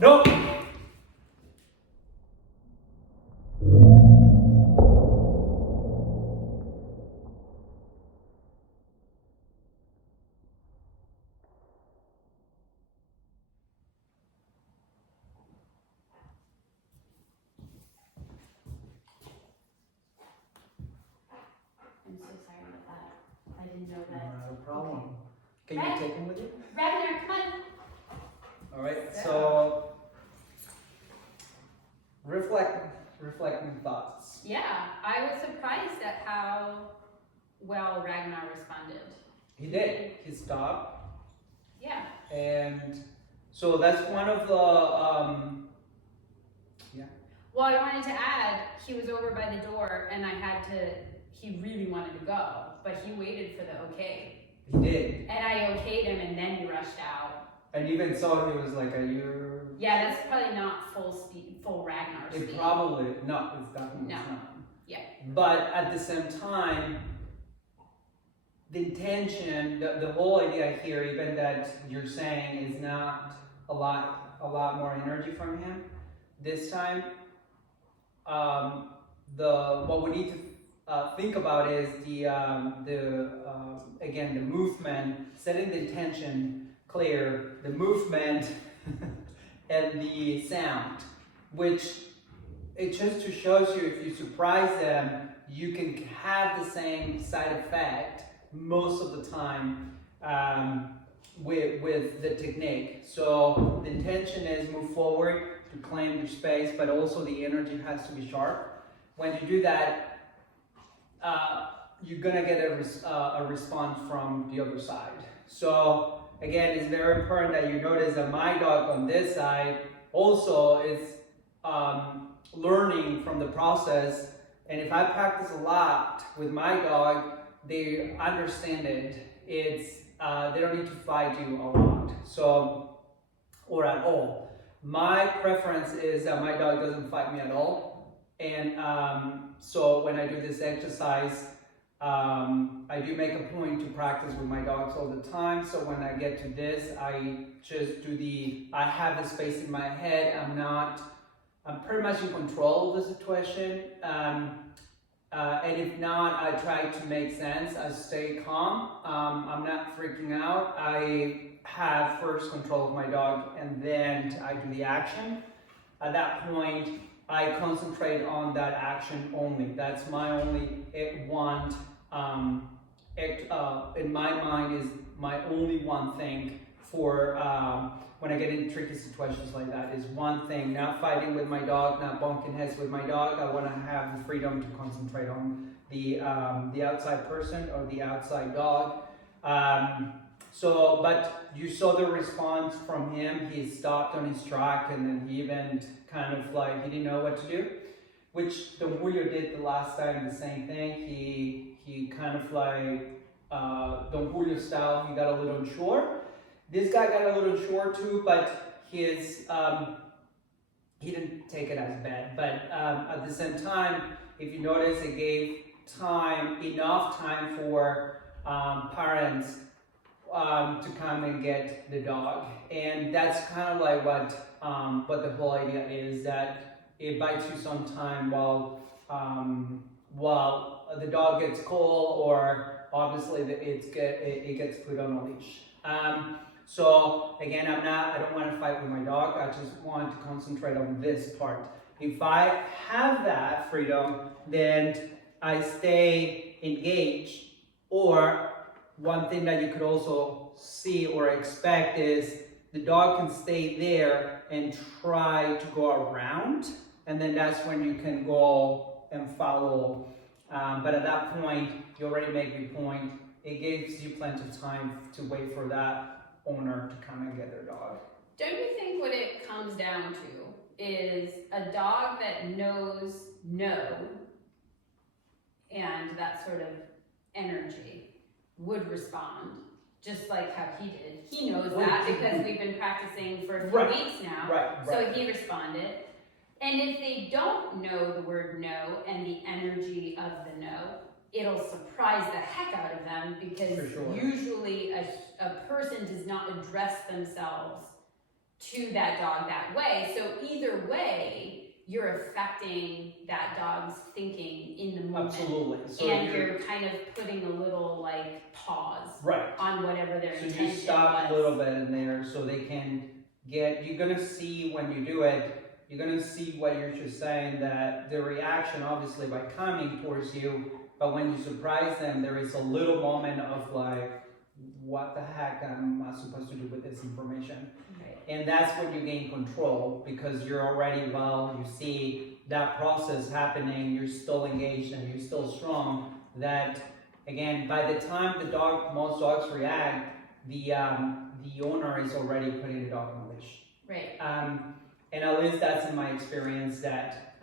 No. I'm so sorry about that. I didn't know that. Not a problem. Okay. Can you take him with you? Ragnar, come on. All right. So, reflecting thoughts. Yeah, I was surprised at how well Ragnar responded. He did. He stopped. Yeah. And so that's one of the yeah. Well, I wanted to add, he was over by the door and he really wanted to go, but he waited for the okay. He did. And I okayed him and then he rushed out. And even so, he was like, "Are you?" Yeah, that's probably not full speed, full Ragnar speed. It probably no. It's definitely No. not. Yeah. But at the same time, the intention, the whole idea here, even that you're saying, is not a lot more energy from him. This time, what we need to think about is again the movement, setting the intention clear, the movement, and the sound, which it just to shows you if you surprise them, you can have the same side effect most of the time with the technique. So the intention is move forward to claim your space, but also the energy has to be sharp. When you do that, you're gonna get a response from the other side. So again, it's very important that you notice that my dog on this side also is learning from the process. And if I practice a lot with my dog, they understand it. It's they don't need to fight you a lot, so or at all. My preference is that my dog doesn't fight me at all, and so when I do this exercise, I do make a point to practice with my dogs all the time. So when I get to this, I just do I have the space in my head. I'm pretty much in control of the situation. And if not, I try to make sense. I stay calm. I'm not freaking out. I have first control of my dog and then I do the action. At that point, I concentrate on that action only. That's my only want. In my mind is my only one thing for when I get in tricky situations like that is one thing, not fighting with my dog, not bumping heads with my dog. I want to have the freedom to concentrate on the outside person or the outside dog. But you saw the response from him. He stopped on his track and then he even kind of like, he didn't know what to do, which Don Julio did the last time, the same thing. He kind of like, Don Julio style, he got a little unsure. This guy got a little short too, but he didn't take it as bad. But at the same time, if you notice, it gave enough time for parents to come and get the dog. And that's kind of like what the whole idea is, that it buys you some time while the dog gets cold, or obviously it gets put on a leash. So again, I don't want to fight with my dog. I just want to concentrate on this part. If I have that freedom, then I stay engaged. Or one thing that you could also see or expect is the dog can stay there and try to go around. And then that's when you can go and follow. But at that point, you already make your point. It gives you plenty of time to wait for that owner to come and get their dog. Don't you think what it comes down to is a dog that knows no and that sort of energy would respond just like how he did. He knows that because we've been practicing for a few weeks now. Right. So he responded. And if they don't know the word no and the energy of the no, it'll surprise the heck out of them, because usually a person does not address themselves to that dog that way. So either way, you're affecting that dog's thinking in the moment. Absolutely. So and you're kind of putting a little like pause right on whatever their So intention you stop was. a little bit in there so they can get, you're gonna see when you do it, you're gonna see what you're just saying, that the reaction obviously by coming towards you, but when you surprise them, there is a little moment of like, what the heck am I supposed to do with this information? Right. And that's when you gain control, because you're already well, you see that process happening, you're still engaged and you're still strong, that again, by the time most dogs react, the owner is already putting the dog on the leash. Right. And at least that's in my experience, that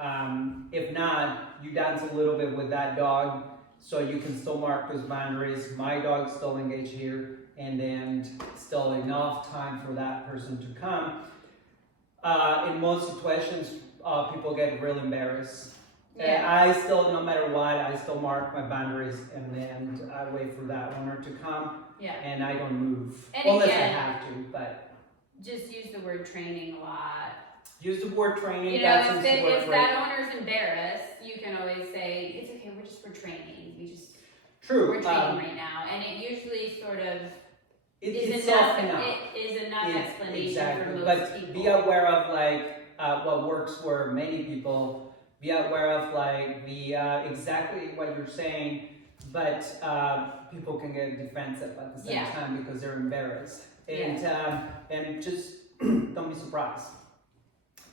if not, you dance a little bit with that dog, so you can still mark those boundaries. My dog's still engaged here, and then still enough time for that person to come. In most situations, people get real embarrassed. Yeah. I still, no matter what, I still mark my boundaries, and then I wait for that owner to come, Yeah. and I don't move. And Unless again, I have to, but just use the word training a lot. use the word training. You know, that if, seems to work if great. that owner's embarrassed, you can always say, it's okay, we're training. True. We're training right now. And it usually sort of It's is enough, enough. it is enough explanation Exactly. for most But people. be aware of like what works for many people. Be aware of like the exactly what you're saying, but people can get defensive at the same time because they're embarrassed. And just don't be surprised.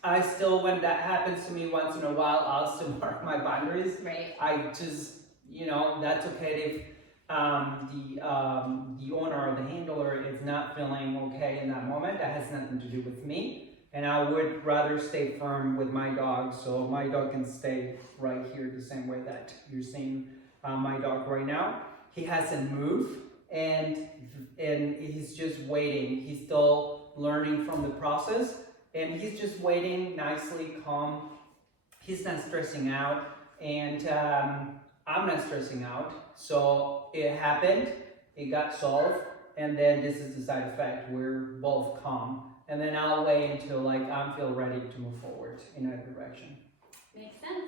I still, when that happens to me once in a while, I'll still mark my boundaries. Right. I just, that's okay if the owner or the handler is not feeling okay in that moment. That has nothing to do with me. And I would rather stay firm with my dog, so my dog can stay right here the same way that you're seeing my dog right now. He hasn't moved, and he's just waiting. He's still learning from the process, and he's just waiting nicely, calm. He's not stressing out, and I'm not stressing out. So it happened, it got solved, and then this is the side effect. We're both calm. And then I'll wait until I feel ready to move forward in that direction. Makes sense.